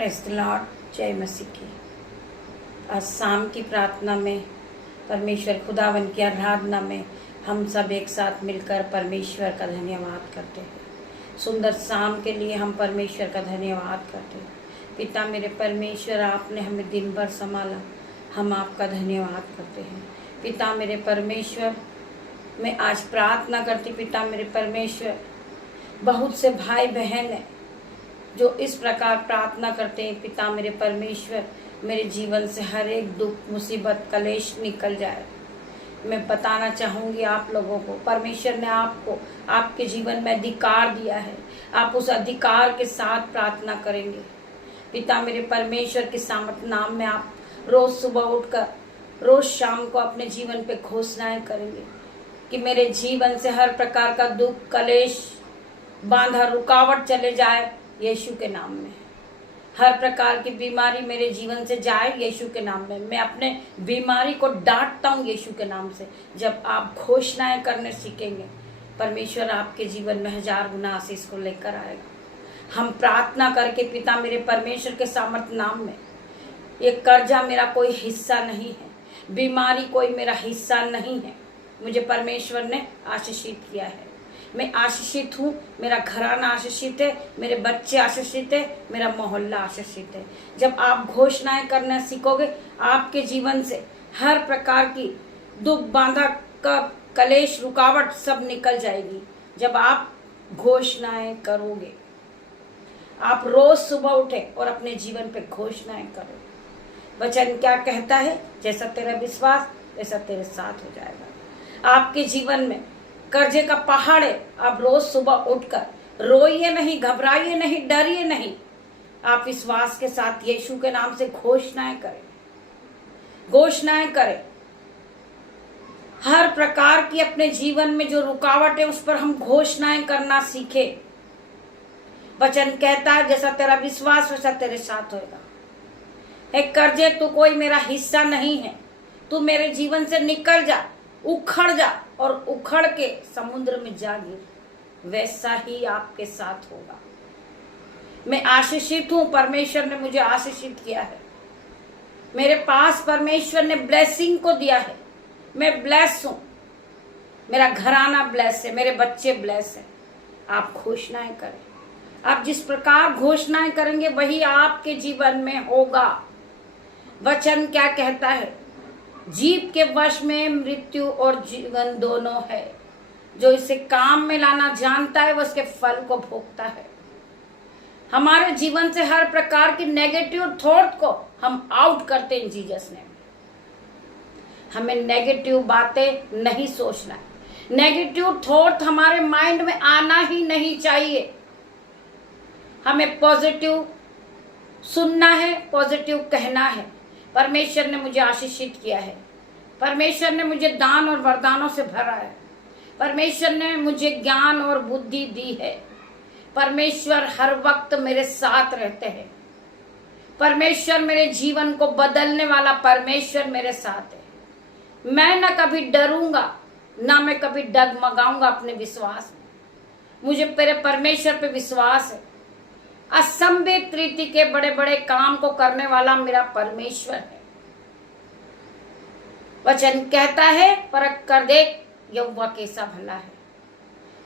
Praise the Lord, जय मसीह की। आज शाम की प्रार्थना में परमेश्वर खुदावन की आराधना में हम सब एक साथ मिलकर परमेश्वर का धन्यवाद करते हैं। सुंदर शाम के लिए हम परमेश्वर का धन्यवाद करते हैं। पिता मेरे परमेश्वर, आपने हमें दिन भर संभाला, हम आपका धन्यवाद करते हैं। पिता मेरे परमेश्वर, मैं आज प्रार्थना करती पिता मेरे परमेश्वर, बहुत से भाई बहन हैं जो इस प्रकार प्रार्थना करते हैं। पिता मेरे परमेश्वर, मेरे जीवन से हर एक दुख मुसीबत कलेश निकल जाए। मैं बताना चाहूँगी आप लोगों को, परमेश्वर ने आपको आपके जीवन में अधिकार दिया है। आप उस अधिकार के साथ प्रार्थना करेंगे। पिता मेरे परमेश्वर के सामर्थ नाम में आप रोज सुबह उठकर रोज शाम को अपने जीवन पे घोषणाएं करेंगे कि मेरे जीवन से हर प्रकार का दुख कलेश बांधा रुकावट चले जाए यीशु के नाम में। हर प्रकार की बीमारी मेरे जीवन से जाए यीशु के नाम में। मैं अपने बीमारी को डांटता हूँ यीशु के नाम से। जब आप घोषणाएं करने सीखेंगे, परमेश्वर आपके जीवन में 1000 गुना आशीष को लेकर आएगा। हम प्रार्थना करके पिता मेरे परमेश्वर के सामर्थ नाम में, ये कर्जा मेरा कोई हिस्सा नहीं है, बीमारी कोई मेरा हिस्सा नहीं है। मुझे परमेश्वर ने आशीषित किया है। मैं आशीषित हूँ, मेरा घराना आशीषित है, मेरे बच्चे आशीषित है, मेरा मोहल्ला आशीषित है। जब आप घोषणाएं करना सीखोगे, आपके जीवन से हर प्रकार की दुख बांधा का कलेश रुकावट सब निकल जाएगी। जब आप घोषणाएं करोगे, आप रोज सुबह उठे और अपने जीवन पे घोषणाएं करो। वचन क्या कहता है? जैसा तेरा विश्वास वैसा तेरे साथ हो जाएगा। आपके जीवन में कर्जे का पहाड़ है। आप रोज सुबह उठकर रोइए नहीं, घबराइए नहीं, डरिए नहीं। आप विश्वास के साथ यीशु के नाम से घोषणाएं करें, घोषणाएं करें। हर प्रकार की अपने जीवन में जो रुकावट है उस पर हम घोषणाएं करना सीखे। वचन कहता है जैसा तेरा विश्वास वैसा तेरे साथ होगा। एक कर्जे तू कोई मेरा हिस्सा नहीं है, तू मेरे जीवन से निकल जा, उखड़ जा और उखड़ के समुद्र में जा गिर। वैसा ही आपके साथ होगा। मैं आशीषित हूं, परमेश्वर ने मुझे आशीषित किया है। मेरे पास परमेश्वर ने ब्लेसिंग को दिया है। मैं ब्लेस हूं, मेरा घराना ब्लेस है, मेरे बच्चे ब्लेस है। आप घोषणाएं करें। आप जिस प्रकार घोषणाएं करेंगे वही आपके जीवन में होगा। वचन क्या कहता है? जीव के वश में मृत्यु और जीवन दोनों है। जो इसे काम में लाना जानता है वह उसके फल को भोगता है। हमारे जीवन से हर प्रकार की नेगेटिव थॉट को हम आउट करते हैं जीसस ने। हमें नेगेटिव बातें नहीं सोचना है। नेगेटिव थॉट हमारे माइंड में आना ही नहीं चाहिए। हमें पॉजिटिव सुनना है, पॉजिटिव कहना है। परमेश्वर ने मुझे आशीषित किया है। परमेश्वर ने मुझे दान और वरदानों से भरा है। परमेश्वर ने मुझे ज्ञान और बुद्धि दी है। परमेश्वर हर वक्त मेरे साथ रहते हैं। परमेश्वर मेरे जीवन को बदलने वाला परमेश्वर मेरे साथ है। मैं न कभी डरूंगा, ना मैं कभी डगमगाऊंगा अपने विश्वास में। मुझे मेरे परमेश्वर पे विश्वास है। असंभव रीति के बड़े बड़े काम को करने वाला मेरा परमेश्वर है। वचन कहता है परख कर देख यहोवा कैसा भला है।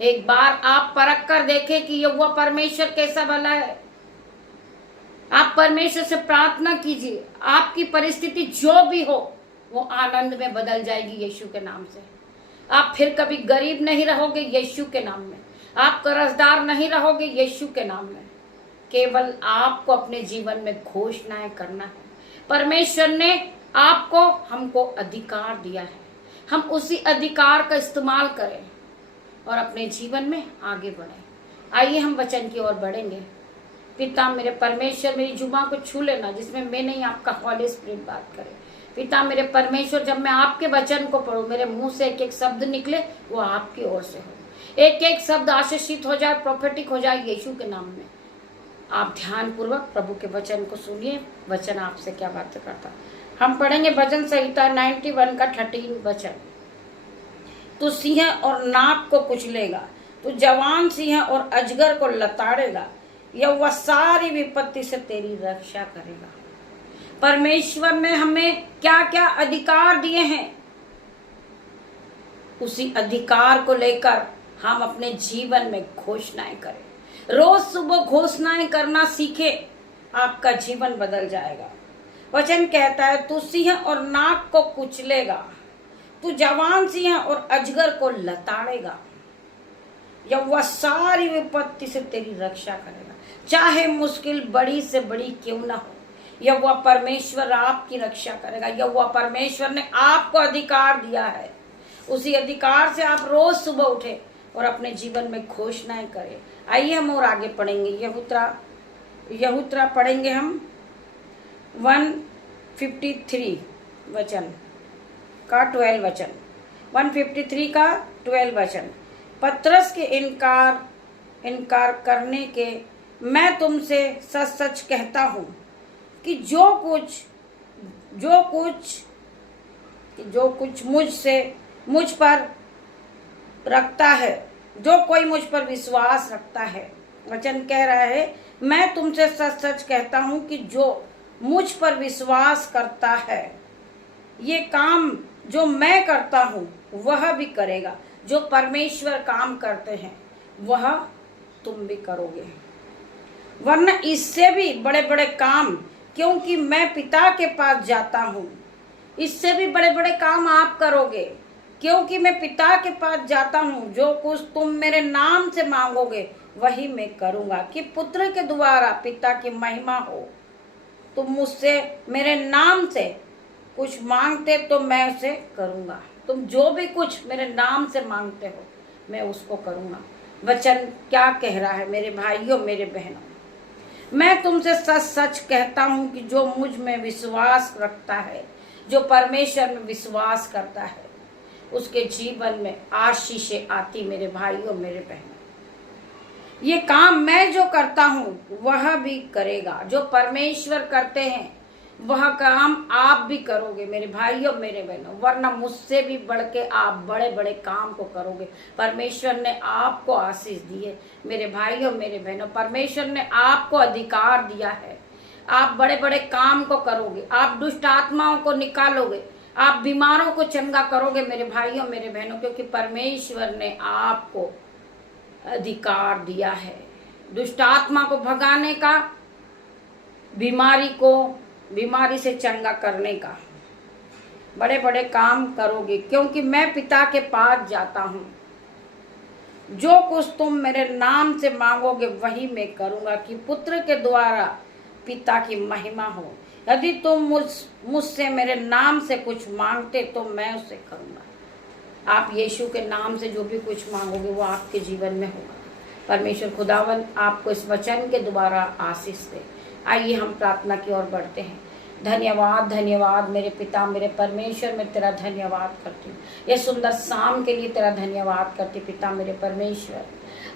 एक बार आप परख कर देखें कि यहोवा परमेश्वर कैसा भला है। आप परमेश्वर से प्रार्थना कीजिए। आपकी परिस्थिति जो भी हो वो आनंद में बदल जाएगी यीशु के नाम से। आप फिर कभी गरीब नहीं रहोगे यीशु के नाम में। आप कर्जदार नहीं रहोगे यीशु के नाम में। केवल आपको अपने जीवन में घोषणाएं करना है। परमेश्वर ने आपको हमको अधिकार दिया है। हम उसी अधिकार का इस्तेमाल करें और अपने जीवन में आगे बढ़ें। आइए हम वचन की ओर बढ़ेंगे। पिता मेरे परमेश्वर, मेरी जुबान को छू लेना जिसमें मैं नहीं आपका हॉली स्पिरिट बात करे। पिता मेरे परमेश्वर, जब मैं आपके वचन को पढ़ूं, मेरे मुंह से एक एक शब्द निकले वो आपकी ओर से हो। एक एक शब्द आशीषित हो जाए, प्रोफेटिक हो जाए यीशु के नाम में। आप ध्यान पूर्वक प्रभु के वचन को सुनिए। वचन आपसे क्या बातें करता। हम पढ़ेंगे भजन संहिता 91 का 13 वचन। तू सिंह और नाग को कुचलेगा, तू जवान सिंह और अजगर को लताड़ेगा। यहोवा सारी विपत्ति से तेरी रक्षा करेगा। परमेश्वर ने हमें क्या क्या अधिकार दिए हैं, उसी अधिकार को लेकर हम अपने जीवन में घोषणाएं करें। रोज सुबह घोषणाएं करना सीखे, आपका जीवन बदल जाएगा। वचन कहता है, तू सिंह और नाग को कुचलेगा, तू जवान सिंह और अजगर को लताड़ेगा। यहोवा सारी विपत्ति से तेरी रक्षा करेगा, चाहे मुश्किल बड़ी से बड़ी क्यों ना हो। यहोवा परमेश्वर आपकी रक्षा करेगा। यहोवा परमेश्वर ने आपको अधिकार दिया है, उसी अधिकार से आप रोज सुबह उठे और अपने जीवन में घोषणाएं करें। आइए हम और आगे पढ़ेंगे। यहूत्रा पढ़ेंगे हम 153 वचन का 12 वचन, 153 का 12 वचन। पतरस के इनकार करने के मैं तुमसे सच सच कहता हूं कि जो कुछ मुझ पर रखता है, जो कोई मुझ पर विश्वास रखता है। वचन कह रहा है, मैं तुमसे सच सच कहता हूं कि जो मुझ पर विश्वास करता है, ये काम जो मैं करता हूं वह भी करेगा। जो परमेश्वर काम करते हैं वह तुम भी करोगे, वरना इससे भी बड़े बड़े काम, क्योंकि मैं पिता के पास जाता हूं। इससे भी बड़े बड़े काम आप करोगे, क्योंकि मैं पिता के पास जाता हूं। जो कुछ तुम मेरे नाम से मांगोगे वही मैं करूंगा, कि पुत्र के द्वारा पिता की महिमा हो। तुम मुझसे मेरे नाम से कुछ मांगते तो मैं उसे करूंगा। तुम जो भी कुछ मेरे नाम से मांगते हो मैं उसको करूंगा। वचन क्या कह रहा है मेरे भाइयों, मेरे बहनों, मैं तुमसे सच सच कहता हूं कि जो मुझ में विश्वास रखता है, जो परमेश्वर में विश्वास करता है, उसके जीवन में आशीषें आती। मेरे भाइयों, मेरे बहनों, ये काम मैं जो करता हूं वह भी करेगा। जो परमेश्वर करते हैं वह काम आप भी करोगे मेरे भाइयों, मेरे बहनों, वरना मुझसे भी बढ़ के आप बड़े बड़े काम को करोगे। परमेश्वर ने आपको आशीष दी है मेरे भाइयों, मेरे बहनों। परमेश्वर ने आपको अधिकार दिया है, आप बड़े बड़े काम को करोगे, आप दुष्ट आत्माओं को निकालोगे, आप बीमारों को चंगा करोगे मेरे भाइयों, मेरे बहनों, क्योंकि परमेश्वर ने आपको अधिकार दिया है दुष्ट आत्मा को भगाने का, बीमारी से चंगा करने का। बड़े बड़े काम करोगे, क्योंकि मैं पिता के पास जाता हूं। जो कुछ तुम मेरे नाम से मांगोगे वही मैं करूंगा, कि पुत्र के द्वारा पिता की महिमा हो। यदि तुम मुझसे मेरे नाम से कुछ मांगते तो मैं उसे करूंगा। आप यीशु के नाम से जो भी कुछ मांगोगे वो आपके जीवन में होगा। परमेश्वर खुदावन आपको इस वचन के द्वारा आशीष दे। आइए हम प्रार्थना की ओर बढ़ते हैं। धन्यवाद, धन्यवाद मेरे पिता, मेरे परमेश्वर, मैं तेरा धन्यवाद करती हूँ। ये सुंदर शाम के लिए तेरा धन्यवाद करती पिता मेरे परमेश्वर।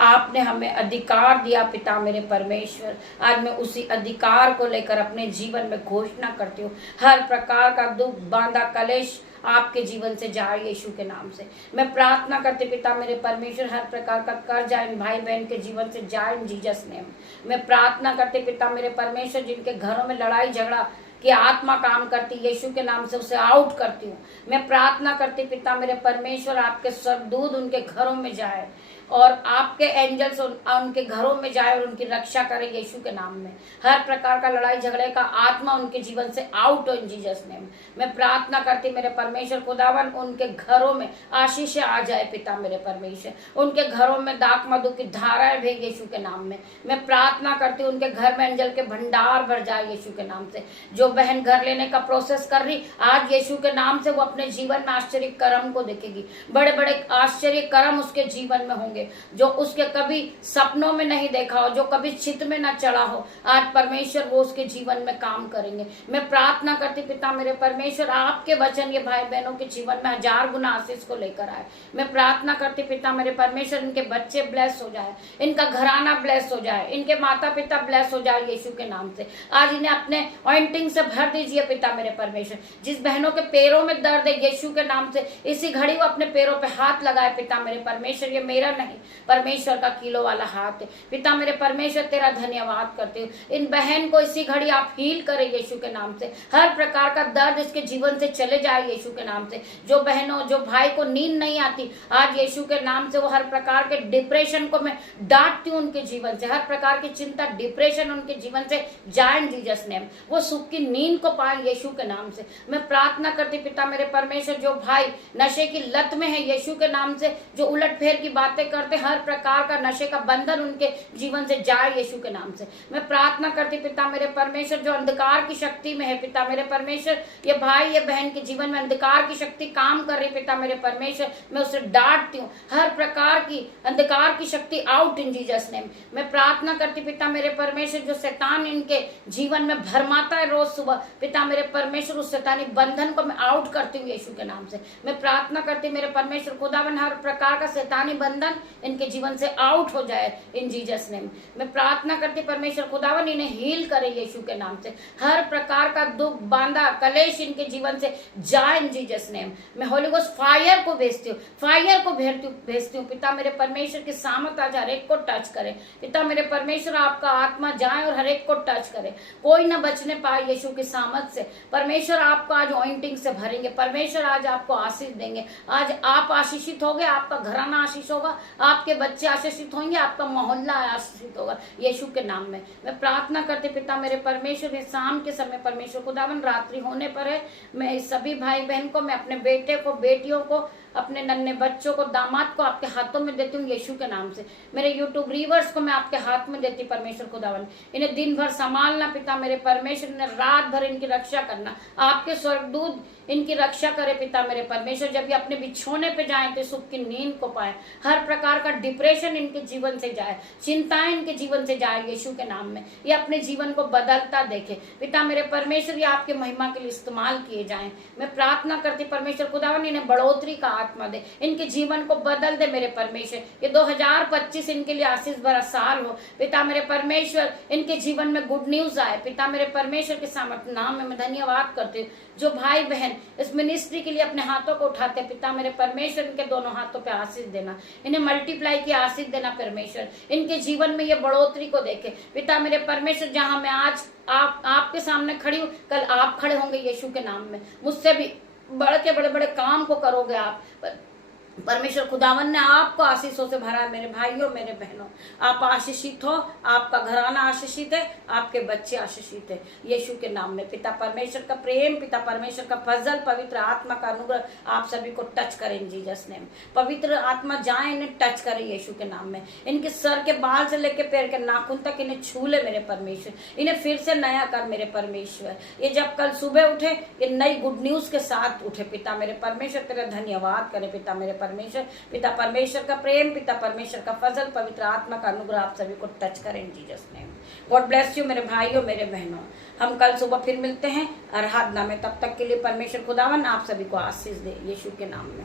आपने हमें अधिकार दिया पिता मेरे परमेश्वर। आज मैं उसी अधिकार को लेकर अपने जीवन में घोषणा करती हूँ। हर प्रकार का दुख, बांधा, कलेश आपके जीवन से जाए यीशु के नाम से। मैं प्रार्थना करते पिता मेरे परमेश्वर, हर प्रकार का कर्जा इन भाई बहन के जीवन से जाए इन जीसस नेम। मैं प्रार्थना करते पिता मेरे परमेश्वर, जिनके घरों में लड़ाई झगड़ा कि आत्मा काम करती, यीशु के नाम से उसे आउट करती हूँ। मैं प्रार्थना करती पिता मेरे परमेश्वर, आपके स्वर्गदूत उनके घरों में जाए और आपके एंजल्स उनके घरों में जाए और उनकी रक्षा करे यीशु के नाम में। हर प्रकार का लड़ाई झगड़े का आत्मा उनके जीवन से आउट हो इन जीसस नेम। मैं प्रार्थना करती मेरे परमेश्वर खुदावन, उनके घरों में आशीष आ जाए पिता मेरे परमेश्वर। उनके घरों में दाख मधु की धाराएं भेज यीशु के नाम में। मैं प्रार्थना करती हूँ उनके घर में एंजल के भंडार भर जाए यीशु के नाम से। जो बहन घर लेने का प्रोसेस कर रही, आज यीशु के नाम से वो अपने जीवन में आश्चर्य कर्म को देखेगी। बड़े बड़े आश्चर्य कर्म उसके जीवन में होंगे जो उसके कभी सपनों में नहीं देखा हो, जो कभी चित में न चढ़ा हो। आज परमेश्वर वो उसके जीवन में काम करेंगे। मैं प्रार्थना करती पिता मेरे परमेश्वर, आपके वचन ये भाई बहनों के जीवन में 1000 गुना आशीष को लेकर आए। मैं प्रार्थना करती पिता मेरे परमेश्वर, इनके बच्चे ब्लेस हो जाए, इनका घराना ब्लेस हो जाए, इनके माता पिता ब्लेस हो जाए यीशु के नाम से। आज इन्हें अपने ऑइंटिंग से भर दीजिए पिता मेरे परमेश्वर। जिस बहनों के पैरों में दर्द है यीशु के नाम से इसी घड़ी वो अपने पैरों पे हाथ लगाए पिता मेरे परमेश्वर। ये मेरा नहीं नहीं, परमेश्वर का किलो वाला हाथ है। पिता मेरे परमेश्वर तेरा धन्यवाद करते हूँ। इन बहन को इसी घड़ी आप हील करें यीशु के नाम से। हर प्रकार का दर्द इसके जीवन से चले जाए यीशु के नाम से। जो बहनों जो भाई को नींद नहीं आती, आज यीशु के नाम से वो हर प्रकार के डिप्रेशन को मैं डांटती हूँ उनके जीवन से। हर प्रकार की चिंता डिप्रेशन उनके जीवन से जाए जीसस नेम। वो सुख की नींद को पाए यीशु के नाम से। मैं प्रार्थना करती पिता मेरे परमेश्वर, जो भाई नशे की लत में है यीशु के नाम से, जो उलट फेर की बातें करते, हर प्रकार का नशे का बंधन उनके जीवन से जाए यीशु के नाम से। मैं प्रार्थना करती पिता मेरे परमेश्वर, जो अंधकार की शक्ति में है पिता मेरे परमेश्वर, ये भाई ये बहन के जीवन में अंधकार की शक्ति काम कर रही पिता मेरे परमेश्वर, मैं उसे डांटती हूँ। हर प्रकार की अंधकार की शक्ति आउट इन जीसस नेम। मैं प्रार्थना करती पिता मेरे परमेश्वर, जो शैतान इनके जीवन में भरमाता है रोज सुबह, पिता मेरे परमेश्वर उस शैतानी बंधन को मैं आउट करती हूँ यीशु के नाम से। मैं प्रार्थना करती मेरे परमेश्वर खुदावन, हर प्रकार का शैतानी बंधन इनके जीवन से आउट हो जाए इन जीसस नेम। मैं प्रार्थना करती परमेश्वर खुदावन, इन्हें हील करे यीशु के नाम से। हर प्रकार का दुख बांधा कलेश इनके जीवन से जाए इन जीसस नेम। मैं होली गोस्ट फायर को भेजती हूँ, फायर को भेजती हूँ पिता मेरे परमेश्वर की सामर्थ आज हर एक को टच करे पिता मेरे परमेश्वर। आपका आत्मा जाए और हर एक को टच करे, कोई ना बचने पाए यीशु की सामर्थ से। परमेश्वर आपको आज ऑइंटिंग से भरेंगे, परमेश्वर आज आपको आशीष देंगे। आज आप आशीषित होंगे, आपका घराना आशीष होगा, आपके बच्चे आशीषित होंगे, आपका मोहल्ला आशीषित होगा यीशु के नाम में। मैं प्रार्थना करती पिता मेरे परमेश्वर, मैं शाम के समय परमेश्वर खुदावन रात्रि होने पर है, मैं इस सभी भाई बहन को, मैं अपने बेटे को, बेटियों को, अपने नन्हे बच्चों को, दामाद को आपके हाथों में देती हूँ यीशु के नाम से। मेरे यूट्यूब रीवर्स को मैं आपके हाथ में देती परमेश्वर खुदावन। इन्हें दिन भर संभालना पिता मेरे परमेश्वर, ने रात भर इनकी रक्षा करना। आपके स्वर्गदूत इनकी रक्षा करे पिता मेरे परमेश्वर। जब ये अपने बिछोने पे जाए तो सुख की नींद को पाए। हर प्रकार का डिप्रेशन इनके जीवन से जाए, चिंताएं इनके जीवन से जाए यीशु के नाम में। ये अपने जीवन को बदलता देखे पिता मेरे परमेश्वर, ये आपके महिमा के लिए इस्तेमाल किए जाएं। मैं प्रार्थना करती परमेश्वर खुदावन, इन्हें बढ़ोतरी का आत्मा दे, इनके जीवन को बदल दे मेरे परमेश्वर। ये 2025 इनके लिए आशीष भरा साल हो पिता मेरे परमेश्वर। इनके जीवन में गुड न्यूज आए पिता मेरे परमेश्वर के सामर्थ्य नाम में मैं धन्यवाद करती हूँ। जो भाई बहन इस मिनिस्ट्री के लिए अपने हाथों को उठाते पिता मेरे परमेश्वर, इनके दोनों हाथों पे आशीष देना, इन्हें मल्टीप्लाई की आशीष देना परमेश्वर। इनके जीवन में ये बढ़ोतरी को देखे पिता मेरे परमेश्वर। जहां मैं आज आपके सामने खड़ी हूँ, कल आप खड़े होंगे यीशु के नाम में। मुझसे भी बढ़ के बड़े बड़े काम को करोगे आप परमेश्वर खुदावन ने आपको आशीषों से भरा है मेरे भाइयों मेरे बहनों। आप आशीषित हो, आपका घराना आशीषित है, आपके बच्चे आशीषित है यीशु के नाम में। पिता परमेश्वर का प्रेम, पिता परमेश्वर का फजल, पवित्र आत्मा का अनुग्रह आप सभी को टच करें जीसस नेम। पवित्र आत्मा जाए इन्हें टच करे यीशु के नाम में। इनके सर के बाल से लेकर पैर के नाखून तक इन्हें छू ले मेरे परमेश्वर। इन्हें फिर से नया कर मेरे परमेश्वर। ये जब कल सुबह उठे ये नई गुड न्यूज के साथ उठे पिता मेरे परमेश्वर। तेरा धन्यवाद करे पिता मेरे परमेश्वर। पिता परमेश्वर का प्रेम, पिता परमेश्वर का फजल, पवित्र आत्मा का अनुग्रह आप सभी को टच करें Jesus name. God bless you मेरे भाइयों मेरे बहनों। हम कल सुबह फिर मिलते हैं आराधना में। तब तक के लिए परमेश्वर खुदावन आप सभी को आशीष दे यीशु के नाम में।